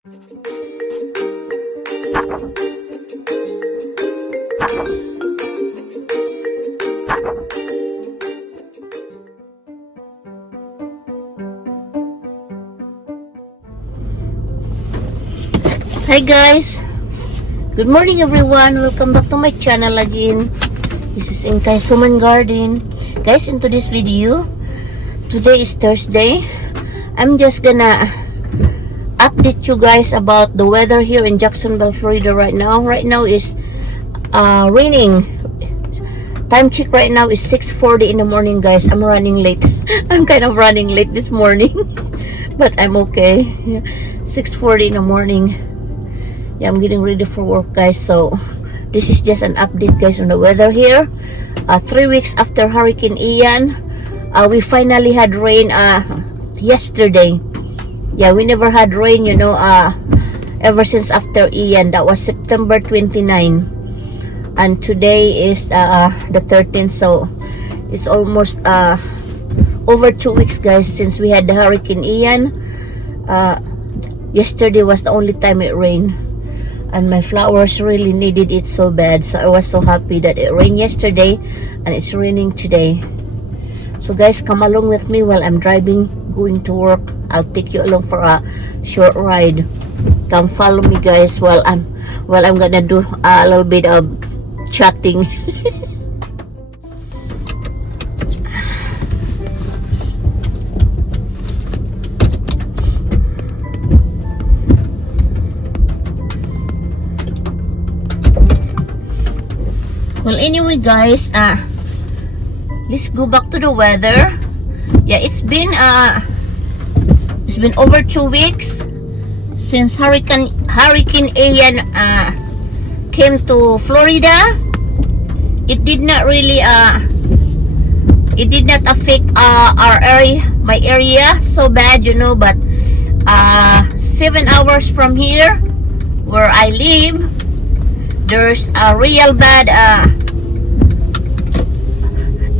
Hi guys, good morning everyone. Welcome back to my channel again. This is Inkay Suman Garden. Guys, into this video, today is Thursday. I'm just gonna update you guys about the weather here in Jacksonville, Florida right now. Right now is raining. Time check right now is 6:40 in the morning, guys. I'm running late. I'm kind of running late this morning, but I'm okay. Yeah. 6:40 in the morning. Yeah, I'm getting ready for work, guys. So this is just an update, guys, on the weather here. 3 weeks after Hurricane Ian, we finally had rain yesterday. Yeah, we never had rain, you know, ever since after Ian. That was September 29, and today is the 13th. So it's almost over 2 weeks, guys, since we had the Hurricane Ian. Yesterday was the only time it rained, and my flowers really needed it so bad. So I was so happy that it rained yesterday and it's raining today. So guys, come along with me while I'm driving, going to work. I'll take you along for a short ride. Come follow me, guys, while I'm gonna do a little bit of chatting. Well, anyway, guys, let's go back to the weather. Yeah, it's been over 2 weeks since Hurricane Ian came to Florida. It did not really it did not affect our area, my area, so bad, you know. But 7 hours from here, where I live, there's a real bad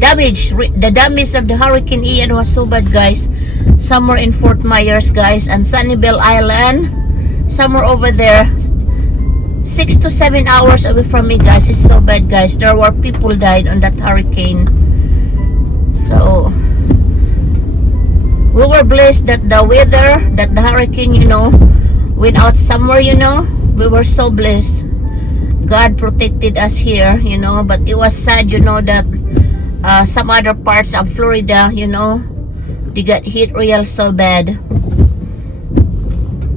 damage. The damage of the Hurricane Ian was so bad, guys. Somewhere in Fort Myers, guys, and Sunnyvale Island, somewhere over there, 6 to 7 hours away from me, guys. It's so bad, guys. There were people died on that hurricane. So we were blessed that the weather, that the hurricane, you know, went out somewhere, you know. We were so blessed. God protected us here, you know. But it was sad, you know, that some other parts of Florida, you know, they got hit real so bad.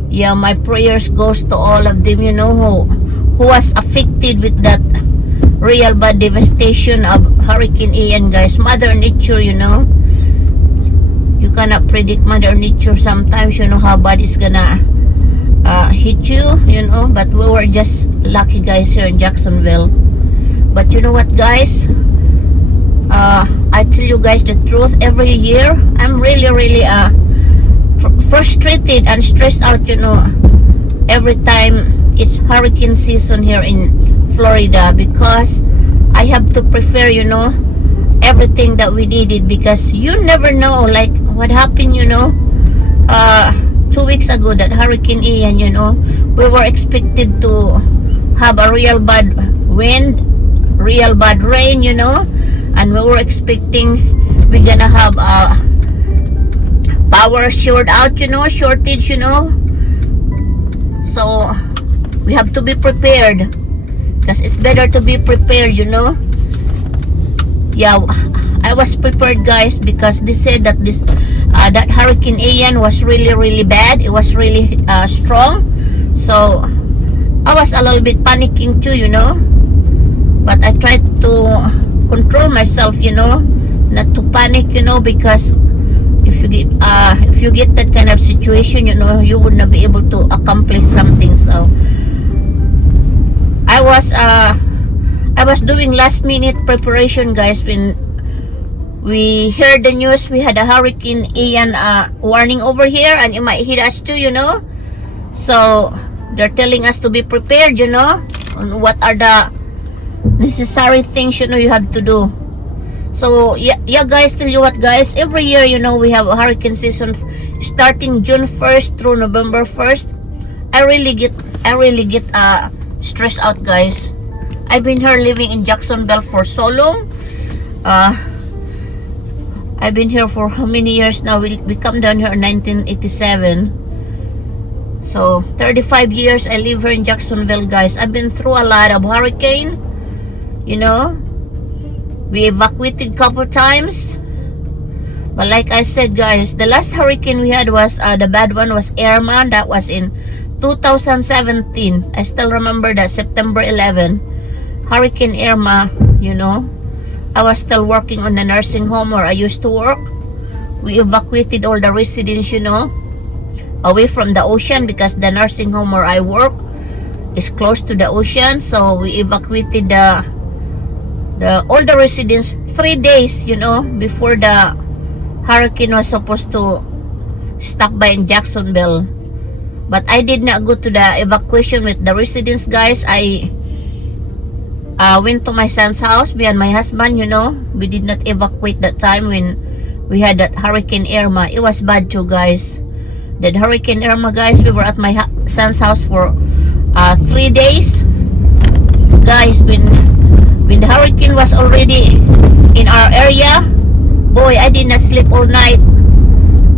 Yeah, my prayers goes to all of them, you know, who was affected with that real bad devastation of Hurricane Ian, guys. Mother Nature, you know, you cannot predict Mother Nature sometimes, you know, how bad it's gonna hit you, you know. But we were just lucky, guys, here in Jacksonville. But you know what, guys, I tell you guys the truth, every year I'm really frustrated and stressed out, you know, every time it's hurricane season here in Florida, because I have to prepare, you know, everything that we needed, because you never know, like what happened, you know, 2 weeks ago, that Hurricane Ian, you know, we were expected to have a real bad wind, real bad rain, you know, and we were expecting we're gonna have a power shortage, you know. So we have to be prepared, because it's better to be prepared, you know. Yeah, I was prepared, guys, because they said that this that Hurricane Ian was really bad. It was really strong. So I was a little bit panicking too, you know, but I tried to control myself, you know, not to panic, you know, because if you get that kind of situation, you know, you would not be able to accomplish something. So I was doing last minute preparation, guys, when we heard the news we had a Hurricane Ian warning over here, and it might hit us too, you know. So they're telling us to be prepared, you know, on what are the necessary things, you know, you have to do. So yeah guys, tell you what, guys, every year, you know, we have a hurricane season starting June 1st through November 1st. I really get stressed out, guys. I've been here living in Jacksonville for so long. I've been here for how many years now? We come down here in 1987. So 35 years I live here in Jacksonville, guys. I've been through a lot of hurricane. You know, we evacuated couple times. But like I said, guys, the last hurricane we had was the bad one was Irma. That was in 2017. I still remember that, September 11. Hurricane Irma, you know. I was still working on the nursing home where I used to work. We evacuated all the residents, you know, away from the ocean, because the nursing home where I work is close to the ocean. So we evacuated all the residents 3 days, you know, before the hurricane was supposed to stop by in Jacksonville. But I did not go to the evacuation with the residents, guys. I went to my son's house, me and my husband, you know. We did not evacuate that time when we had that Hurricane Irma. It was bad too, guys. That Hurricane Irma, guys, we were at my son's house for 3 days. Guys, when the hurricane was already in our area, boy, I did not sleep all night.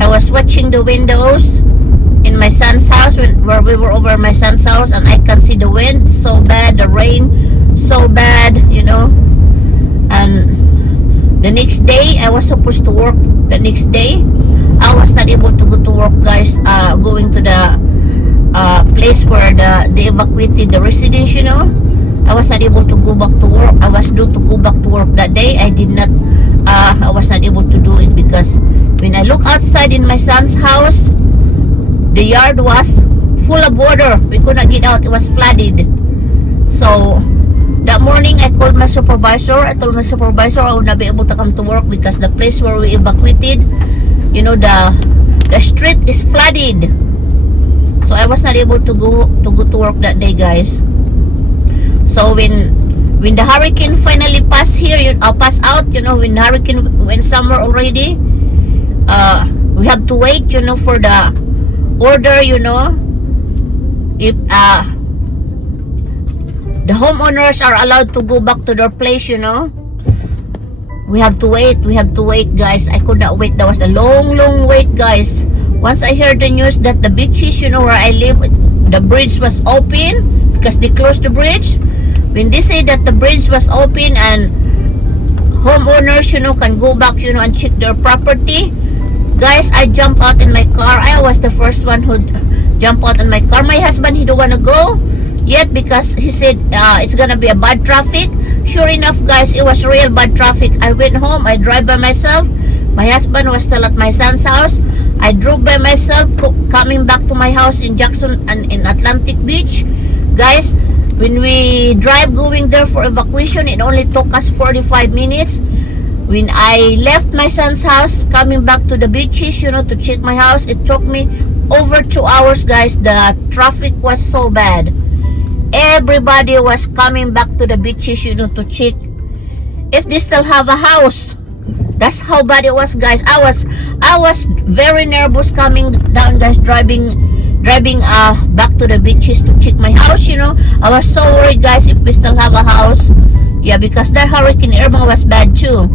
I was watching the windows in my son's house where we were over my son's house, and I can see the wind so bad, the rain so bad, you know. And the next day I was supposed to work. The next day I was not able to go to work, guys. Going to the place where they evacuated the residents, you know. I was not able to go back to work. I was due to go back to work that day. I was not able to do it because when I look outside in my son's house, the yard was full of water. We could not get out. It was flooded. So that morning I called my supervisor. I told my supervisor I would not be able to come to work because the place where we evacuated, you know, the street is flooded. So I was not able to go to work that day, guys. So when the hurricane finally passed here, pass out, you know, when the hurricane went somewhere already, we have to wait, you know, for the order, you know. If the homeowners are allowed to go back to their place, you know, we have to wait, guys. I could not wait. There was a long wait, guys. Once I heard the news that the beaches, you know, where I live, the bridge was open because they closed the bridge. When they say that the bridge was open and homeowners, you know, can go back, you know, and check their property, guys, I jumped out in my car. I was the first one who jumped out in my car. My husband, he don't want to go yet because he said it's gonna be a bad traffic. Sure enough, guys, it was real bad traffic. I went home. I drive by myself. My husband was still at my son's house. I drove by myself coming back to my house in Jackson and in Atlantic Beach. Guys, when we drive going there for evacuation, it only took us 45 minutes. When I left my son's house coming back to the beaches, you know, to check my house, it took me over 2 hours, guys. The traffic was so bad. Everybody was coming back to the beaches, you know, to check if they still have a house. That's how bad it was, guys. I was very nervous coming down, guys, driving back to the beaches to check my house, you know. I was so worried, guys, if we still have a house. Yeah, because that Hurricane Irma was bad too.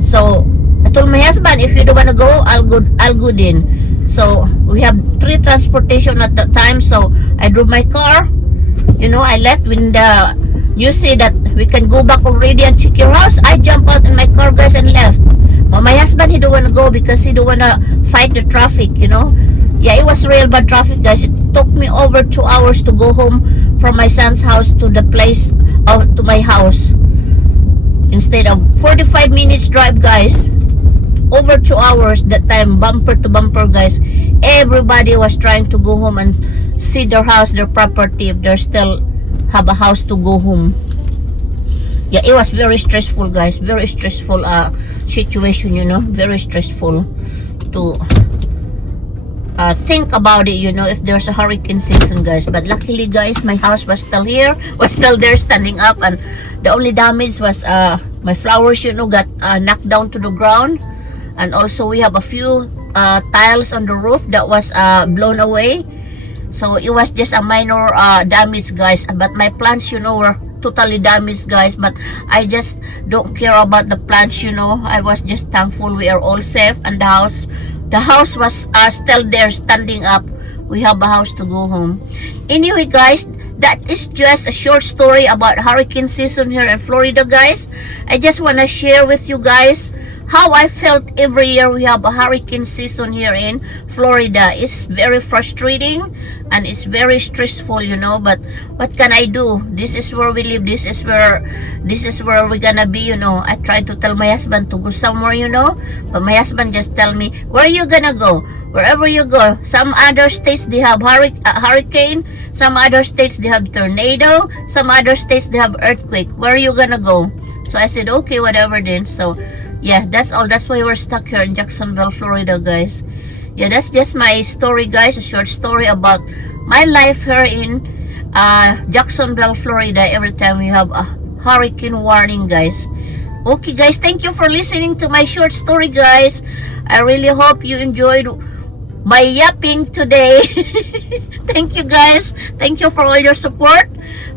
So I told my husband, if you don't want to go, I'll go in. So we have 3 transportation at that time. So I drove my car, you know. I left when you say that we can go back already and check your house. I jumped out in my car, guys, and left. But my husband, he don't want to go because he don't want to fight the traffic, you know. Yeah, it was real bad traffic, guys. It took me over 2 hours to go home from my son's house to the place to my house. Instead of 45 minutes drive, guys, over 2 hours that time, bumper to bumper, guys. Everybody was trying to go home and see their house, their property, if they still have a house to go home. Yeah, it was very stressful, guys. Very stressful situation, you know. Very stressful to think about it, you know, if there's a hurricane season, guys. But luckily, guys, my house was still here, was still there, standing up, and the only damage was my flowers, you know, got knocked down to the ground. And also we have a few tiles on the roof that was blown away. So it was just a minor damage, guys. But my plants, were totally damaged, guys. But I just don't care about the plants, I was just thankful we are all safe, and the house was still there, standing up. We have a house to go home. Anyway, guys, that is just a short story about hurricane season here in Florida, guys. I just want to share with you guys how I felt every year we have a hurricane season here in Florida. It's very frustrating and it's very stressful, but what can I do? This is where we live. This is where we're gonna be, I tried to tell my husband to go somewhere, but my husband just tell me, where are you gonna go? Wherever you go. Some other states they have hurricane, some other states they have tornado, some other states they have earthquake. Where are you gonna go? So I said, okay, whatever then. So yeah, that's all. That's why we're stuck here in Jacksonville, Florida, guys. Yeah, that's just my story, guys. A short story about my life here in Jacksonville, Florida. Every time we have a hurricane warning, guys. Okay, guys, thank you for listening to my short story, guys. I really hope you enjoyed my yapping today. Thank you, guys. Thank you for all your support.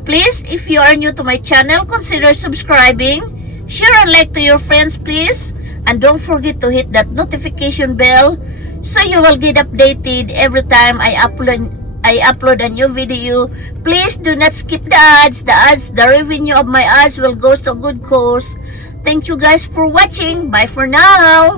Please, if you are new to my channel, consider subscribing. Share and like to your friends, please. And don't forget to hit that notification bell so you will get updated every time I upload a new video. Please do not skip the ads. The revenue of my ads will go to a good cause. Thank you guys for watching. Bye for now.